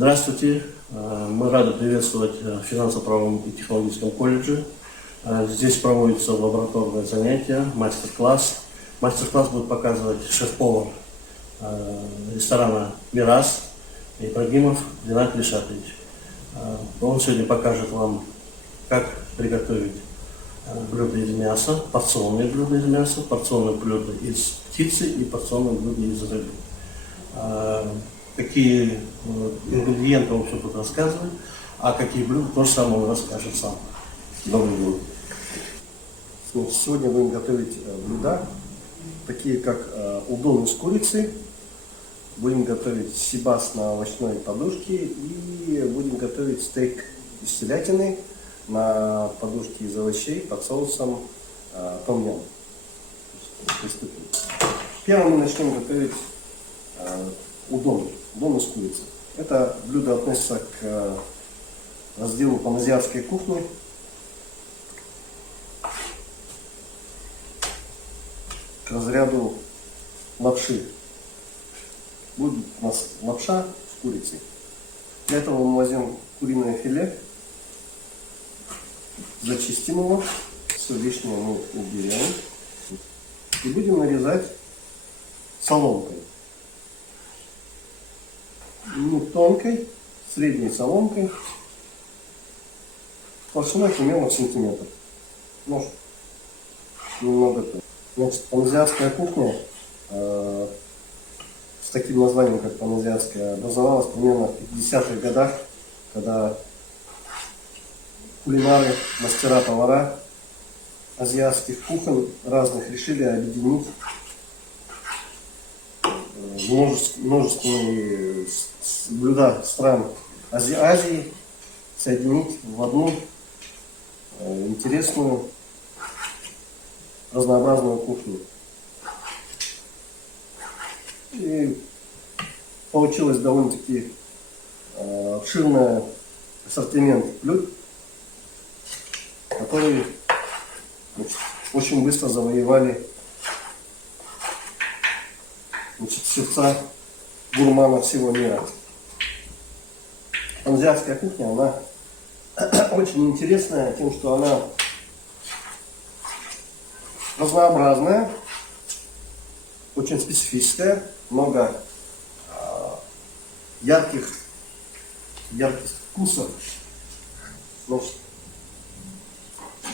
Здравствуйте. Мы рады приветствовать в финансово-правовом и технологическом колледже. Здесь проводится лабораторное занятие, мастер-класс. Мастер-класс будет показывать шеф-повар ресторана «Мирас» Ибрагимов Ринат Ришатович. Он сегодня покажет вам, как приготовить блюда из мяса, порционные блюда из мяса, порционные блюда из птицы и порционные блюда из рыбы. Какие ингредиенты он все тут рассказывает, а какие блюда тоже сам он расскажет сам. Добрый день. Сегодня будем готовить блюда, такие как удон из курицы, будем готовить сибас на овощной подушке и будем готовить стейк из телятины на подушке из овощей под соусом том-ям. Приступим. Первым мы начнем готовить удон из курицы. Это блюдо относится к разделу паназиатской кухни. К разряду лапши. Будет у нас лапша с курицей. Для этого мы возьмем куриное филе, зачистим его, все лишнее мы уберем и будем нарезать соломкой. Не тонкой, средней соломкой, толщиной примерно сантиметр. Нож немного тоньше. Значит, паназиатская кухня с таким названием, как паназиатская, образовалась примерно в 50-х годах, когда кулинары, мастера, повара азиатских кухонь разных решили объединить множественные блюда стран Азии, соединить в одну интересную разнообразную кухню. И получилось довольно-таки обширный ассортимент блюд, которые очень быстро завоевали сердца гурманов всего мира. Азиатская кухня, она очень интересная тем, что она разнообразная, очень специфическая, много ярких вкусов. Значит,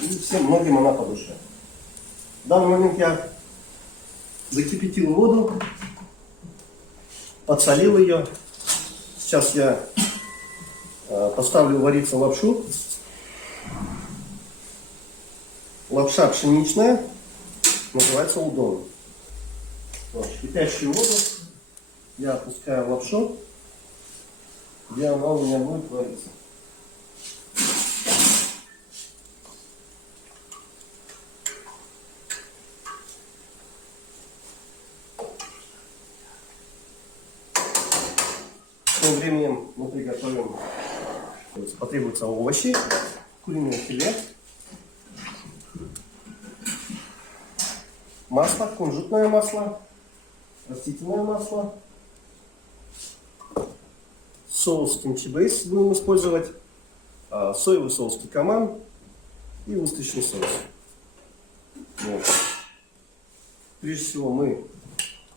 и всем многим она по душе. В данный момент я закипятил воду, подсолил ее. Сейчас я поставлю вариться лапшу. Лапша пшеничная, называется удон. В кипящую воду я опускаю лапшу, где она у меня будет вариться. Тем временем мы приготовим, потребуются овощи, куриное филе, масло, кунжутное масло, растительное масло, соус кимчи бейс будем использовать, соевый соус киккоман и устричный соус. Вот. Прежде всего мы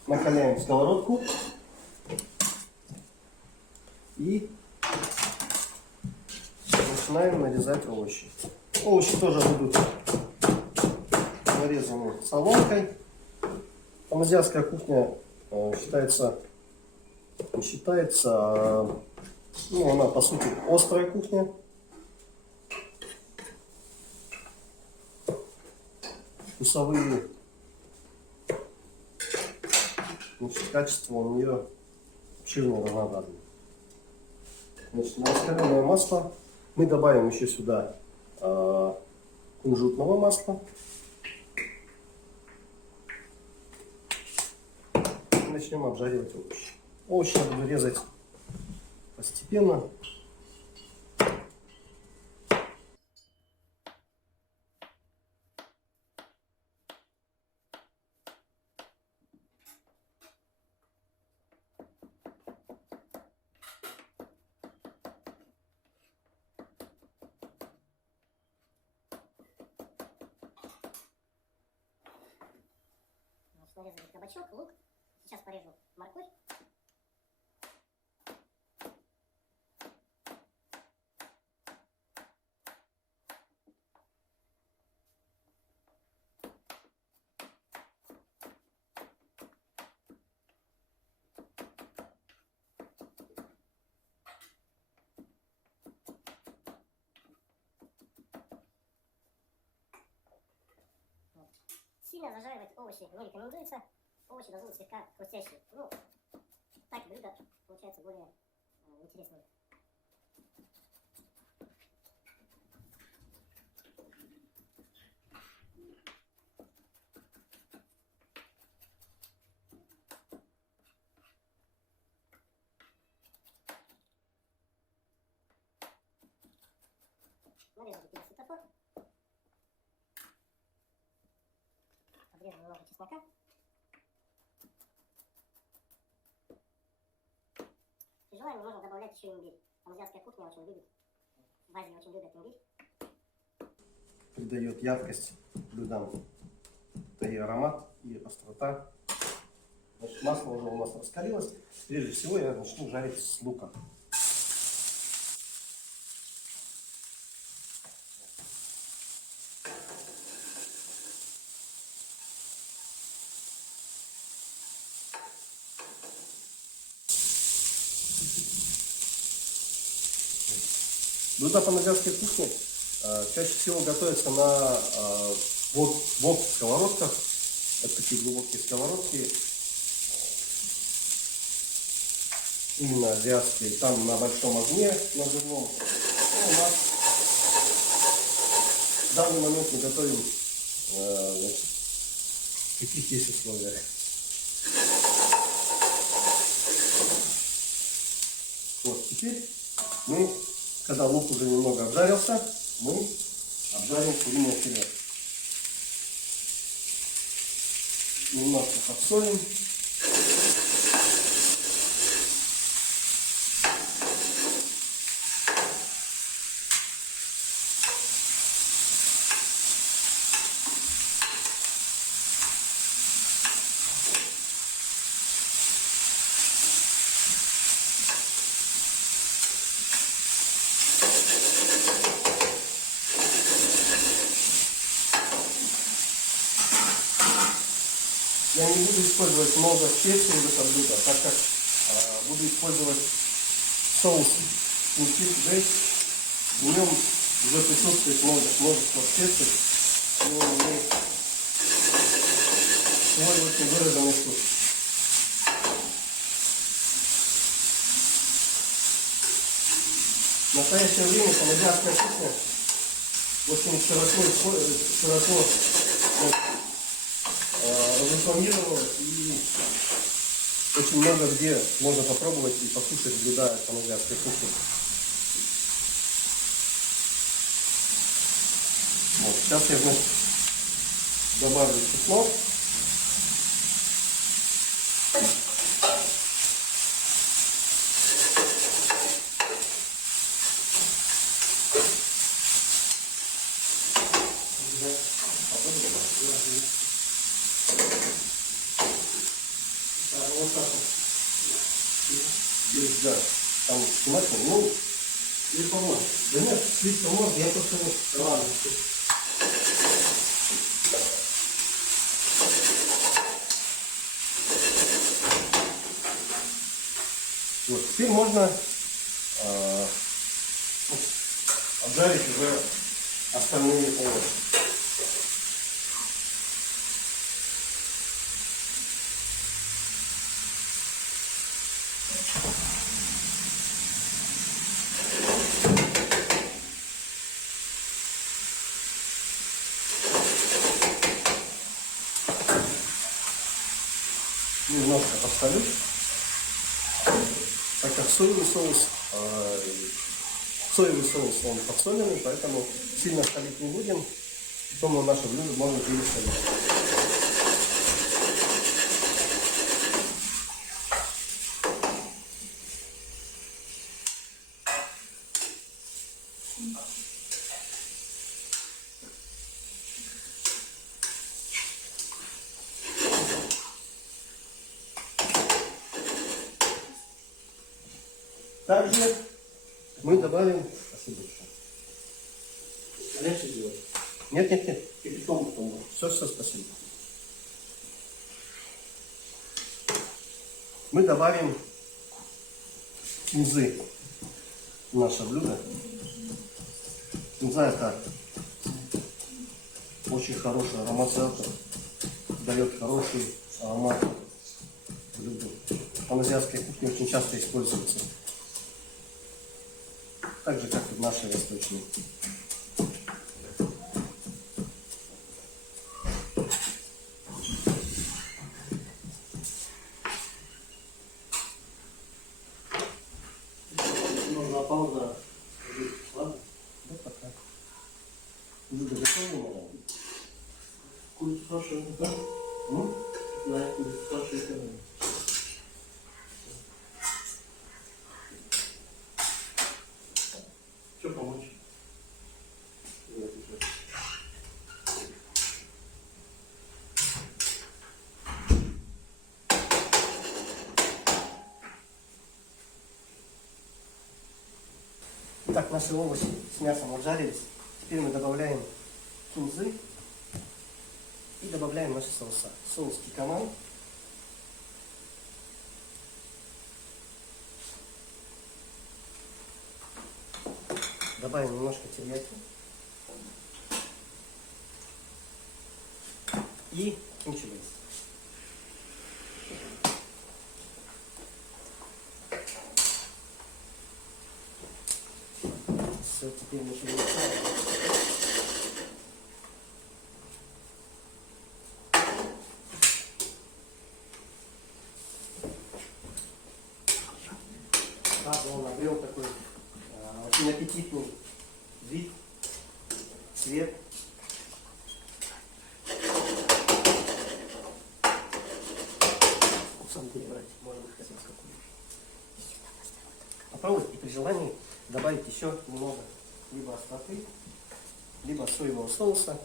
накаляем сковородку и начинаем нарезать овощи. Овощи тоже будут нарезаны соломкой. Паназиатская кухня считается, она по сути острая кухня. Вкусовые, качество у нее обширное, разнообразное. Значит, на раскаленное масло мы добавим еще сюда кунжутного масла. И начнем обжаривать овощи. Овощи я буду резать постепенно. нарезали кабачок, лук. Сейчас порежу морковь. Вот. Сильно зажаривать овощи не рекомендуется. Овощи должны быть слегка хрустящие. Ну, так блюдо получается более интересным. Нарезали перец светофор. Подрезал немного чеснока. При желании можно добавлять еще имбирь. Азиатская кухня очень любит. В Азии очень любят имбирь. Придает яркость блюдам. Это и аромат, и острота. Значит, масло уже у нас раскалилось. Прежде всего я начну жарить с луком. Блюда по азиатской кухне чаще всего готовятся на вок-сковородках. Это такие глубокие сковородки, именно азиатские. Там на большом огне, на живом. У нас в данный момент мы готовим значит, в каких есть условиях. Вот, теперь мы, когда лук уже немного обжарился, мы обжарим куриное филе. Немножко подсолим. Я не буду использовать много специй в это блюдо, так как буду использовать соус Кинчик Бейс. В нем уже присутствует множество специй, и он имеет свой очень выраженный вкус. В настоящее время азиатская кухня очень широко разрекламировалась, и очень много где можно попробовать и покушать блюда по азиатской кухне. Вот. Сейчас я, значит, добавлю чеснок. Вот так вот. Здесь, да, там снимать, ну, или поможет. Да нет, слишком можно, я просто вот, ладно. Вот, теперь можно обжарить уже остальные овощи. Немножко подсолю, так как соевый соус он подсоленный, поэтому сильно солить не будем, потом на наше блюдо можно пересолить. Также мы добавим... Спасибо большое. Горячий делать. Нет, нет, нет. Кипятком потом. Все, спасибо. Мы добавим кинзы в наше блюдо. Кинза — это очень хороший ароматизатор, дает хороший аромат блюду. Он в азиатской кухне очень часто используется. Так же, как и в нашей восточной. Нужна пауза. Ладно? Да, пока. Блюдо готово. Курицу фарширую, да? Ну, Да, курицу фарширую. Что помочь? Итак, наши овощи с мясом обжарились. Теперь мы добавляем кинзы и добавляем наши соуса. Соус киккоман. Добавим немножко терияки. И кимчи бейс. Все, теперь мы перемешаем. Сразу он обрел такой очень аппетитный вид, цвет. Сам перебрать, может быть, хотел какую. Попробуйте и при желании добавить еще немного либо остроты, либо соевого соуса.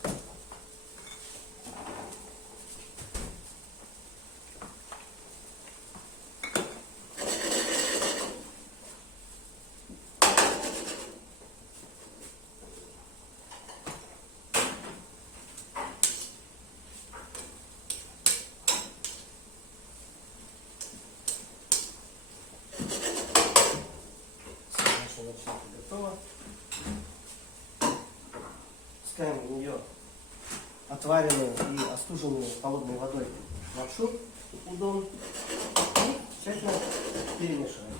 Наша начинка готова. Пускаем в нее отваренную и остуженную холодной водой лапшу удон и тщательно перемешиваем.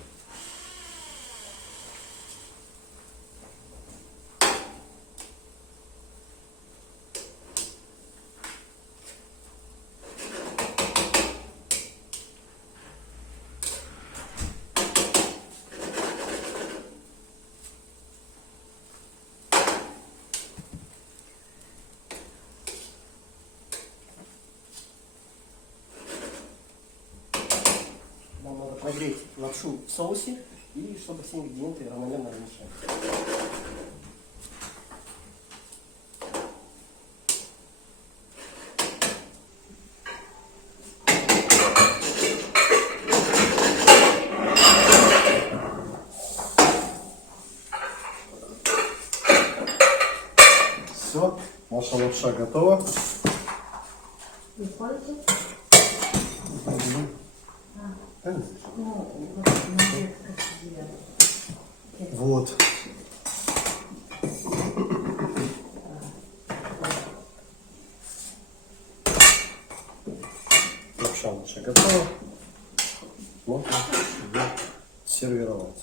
Нам надо прогреть лапшу в соусе и чтобы все ингредиенты равномерно размешались. Все, наша лапша готова. Вот. Лапша наша готова. Можно ее сервировать.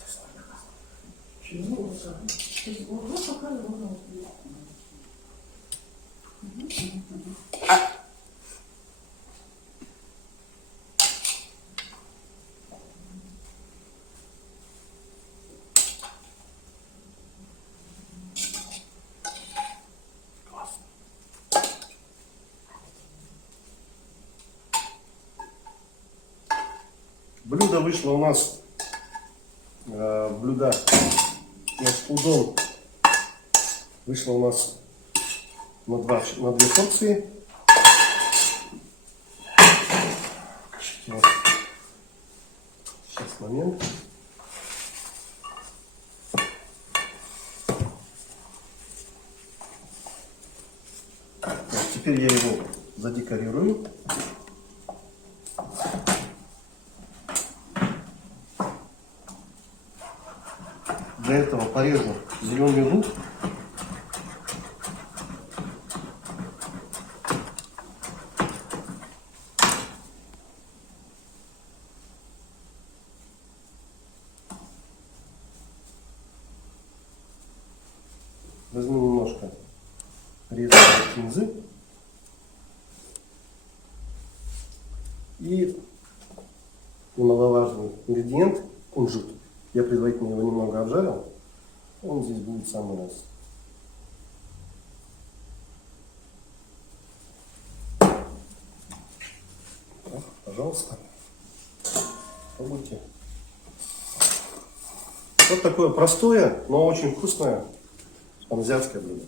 Блюдо вышло у нас, блюдо удон вышло у нас на две порции. Вот. Сейчас момент. теперь я его задекорирую. Для этого порежу зеленый лук. Возьму немножко резаной кинзы. И немаловажный ингредиент кунжут. Я предварительно его немного обжарил. Он здесь будет в самый раз. Так, пожалуйста, пробуйте. Вот такое простое, но очень вкусное азиатское блюдо.